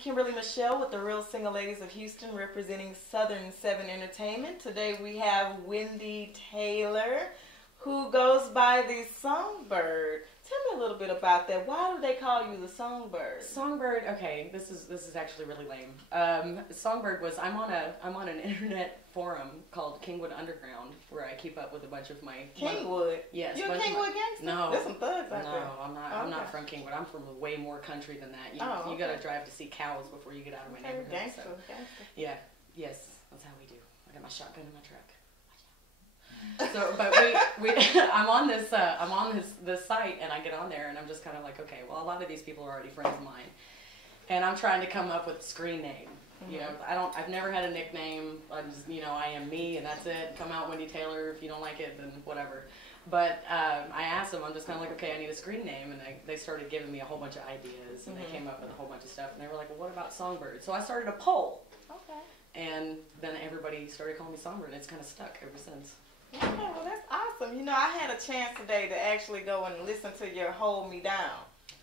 Kimberly Michelle with the Real Single Ladies of Houston representing Southern 7 Entertainment. Today we have Wendy Taylor, who goes by the Songbird. Tell me a little bit about that. Why do they call you the Songbird? Songbird. Okay, this is actually really lame. Songbird was I'm on an internet forum called Kingwood Underground where I keep up with a bunch of my Kingwood. Yes. You a Kingwood gangster? No. There's some thugs out there. No, I'm not. I'm not from Kingwood. I'm from way more country than that. You got to drive to see cows before you get out of my neighborhood. Gangster. Yeah. Yes. That's how we do. I got my shotgun in my truck. So, but I'm on this site, and I get on there, and I'm just kind of like, okay, well, a lot of these people are already friends of mine, and I'm trying to come up with a screen name. Mm-hmm. You know, I've never had a nickname. I'm just, I am me, and that's it. Come out, Wendy Taylor. If you don't like it, then whatever. But I asked them, I'm just kind of like, okay, I need a screen name, and they started giving me a whole bunch of ideas, and they came up with a whole bunch of stuff, and they were like, well, what about Songbird? So I started a poll. Okay. And then everybody started calling me Songbird, and it's kind of stuck ever since. Yeah, well, that's awesome. I had a chance today to actually go and listen to your Hold Me Down.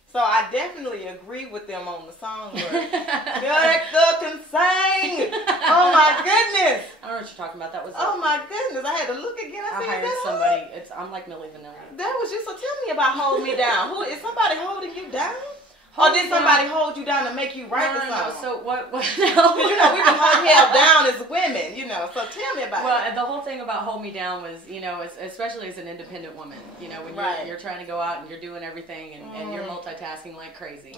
So I definitely agree with them on the Songbird. Director can sing. Oh my goodness. I don't know what you're talking about. That was. Oh my goodness. I had to look again. I said, hired somebody. I'm like Millie Vanilli. That was you. So tell me about Hold Me Down. Who is somebody holding you down? Or did somebody hold you down to make you write the song? So what? Because we can hold held down as women, So tell me about it. Well, the whole thing about Hold Me Down was, especially as an independent woman, when you're trying to go out and you're doing everything and you're multitasking like crazy.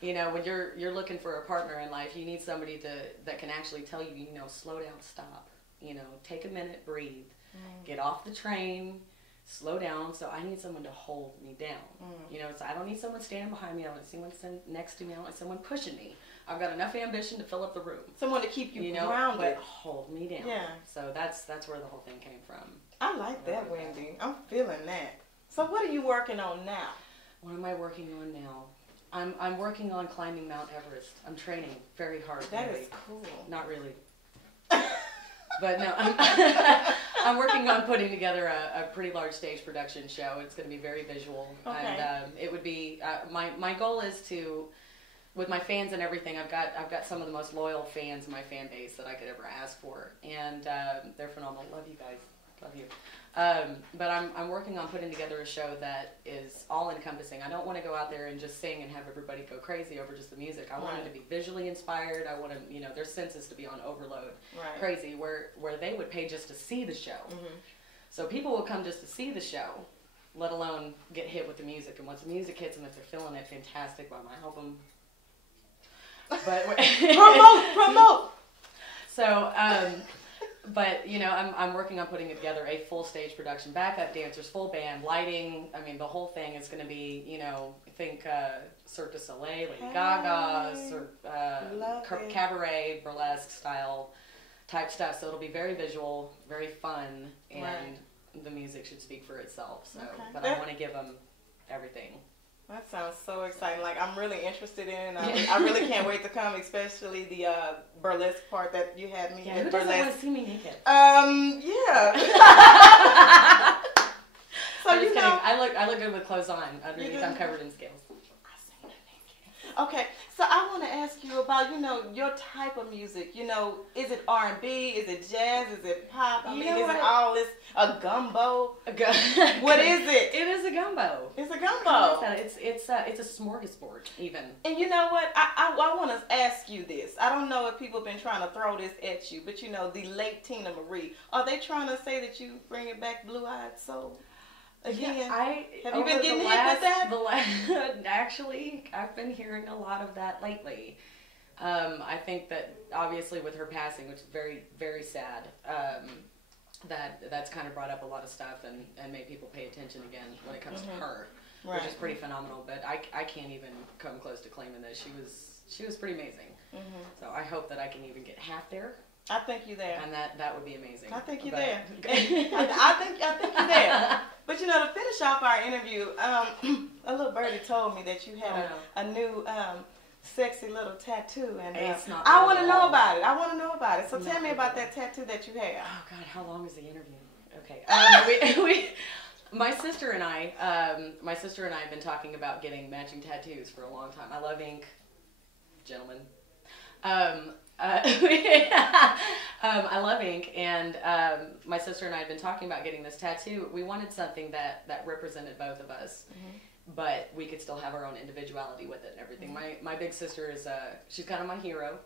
When you're looking for a partner in life, you need somebody that can actually tell you, slow down, stop. Take a minute, breathe, get off the train. Slow down, so I need someone to hold me down. So I don't need someone standing behind me. I don't need someone next to me. I don't need someone pushing me. I've got enough ambition to fill up the room. Someone to keep you grounded. But hold me down. Yeah. So that's where the whole thing came from. I like that, Wendy. I'm feeling that. So what are you working on now? What am I working on now? I'm working on climbing Mount Everest. I'm training very hard. That is cool. Not really. But no, I'm working on putting together a pretty large stage production show. It's going to be very visual, and it would be my goal is to, with my fans and everything. I've got some of the most loyal fans in my fan base that I could ever ask for, and they're phenomenal. Love you guys, love you. But I'm working on putting together a show that is all encompassing. I don't want to go out there and just sing and have everybody go crazy over just the music. I want them to be visually inspired. I want them, their senses to be on overload, crazy, where they would pay just to see the show. So people will come just to see the show, let alone get hit with the music. And once the music hits them, if they're feeling it, fantastic. Well, I might help them. But promote. So. But, I'm working on putting together a full stage production, backup dancers, full band, lighting. I mean, the whole thing is going to be, think Cirque du Soleil, Lady Gaga, cabaret, burlesque style type stuff. So it'll be very visual, very fun, and the music should speak for itself. So, but I want to give them everything. That sounds so exciting. Like, I'm really interested in. I really can't wait to come, especially the burlesque part that you had me in. Who doesn't want to see me naked? Yeah. So I'm just kidding. I look good with clothes on. Underneath, I'm covered in scales. Okay, so I want to ask you about, your type of music. Is it R&B? Is it jazz? Is it pop? I mean, is it all this a gumbo? What is it? It is a gumbo. It's a gumbo. It's a smorgasbord, even. And you know what? I want to ask you this. I don't know if people have been trying to throw this at you, but the late Tina Marie, are they trying to say that you bringing back Blue-Eyed Soul? Again, have you been getting hit with that? Actually, I've been hearing a lot of that lately. I think that obviously with her passing, which is very, very sad, that's kind of brought up a lot of stuff and made people pay attention again when it comes to her, which is pretty phenomenal. But I can't even come close to claiming that she was pretty amazing. So I hope that I can even get half there. I think you're there. And that would be amazing. I think you're there. I think you're there. But to finish off our interview, a little birdie told me that you had a new sexy little tattoo, and it's not I want to know about it. I want to know about it. So tell me about that tattoo that you have. Oh God, how long is the interview? Okay. My sister and I have been talking about getting matching tattoos for a long time. I love ink, gentlemen. I love ink, and my sister and I had been talking about getting this tattoo. We wanted something that represented both of us, but we could still have our own individuality with it and everything. My big sister is she's kind of my hero.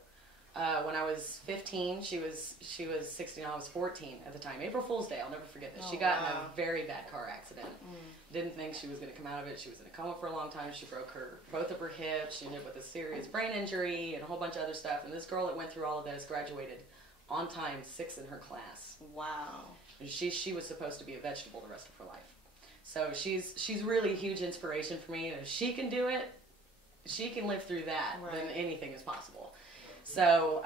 When I was 15, she was 16. I was 14 at the time. April Fool's Day, I'll never forget this. She got in a very bad car accident. Didn't think she was going to come out of it. She was in a coma for a long time. She broke both of her hips. She ended up with a serious brain injury and a whole bunch of other stuff. And this girl that went through all of this graduated on time, 6th in her class. Wow. And she was supposed to be a vegetable the rest of her life. So she's really a huge inspiration for me. And if she can do it, she can live through that, then anything is possible. So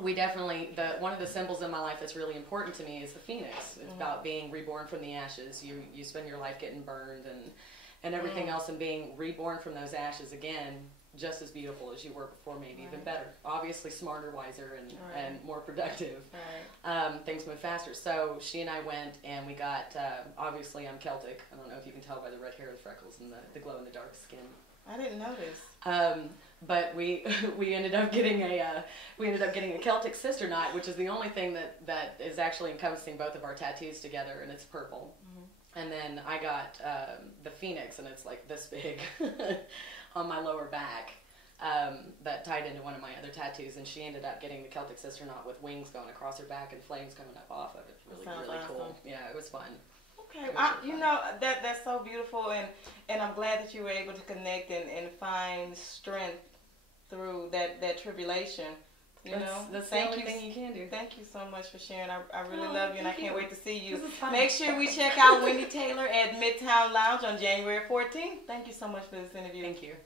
we definitely, one of the symbols in my life that's really important to me is the phoenix. It's about being reborn from the ashes. You spend your life getting burned and everything else, and being reborn from those ashes again, just as beautiful as you were before, maybe even better. Obviously smarter, wiser, and more productive. Things move faster. So she and I went and we got, obviously I'm Celtic. I don't know if you can tell by the red hair, the freckles, and the glow in the dark skin. I didn't notice. But we ended up getting a Celtic sister knot, which is the only thing that is actually encompassing both of our tattoos together, and it's purple. And then I got the phoenix, and it's like this big on my lower back, that tied into one of my other tattoos. And she ended up getting the Celtic sister knot with wings going across her back and flames coming up off of it. Really cool. Yeah, it was fun. Okay, you know, that's so beautiful, and I'm glad that you were able to connect and find strength through that tribulation. That's the only thing you can do. Thank you so much for sharing. I really love you, and I can't wait to see you. Make sure we check out Wendy Taylor at Midtown Lounge on January 14th. Thank you so much for this interview. Thank you.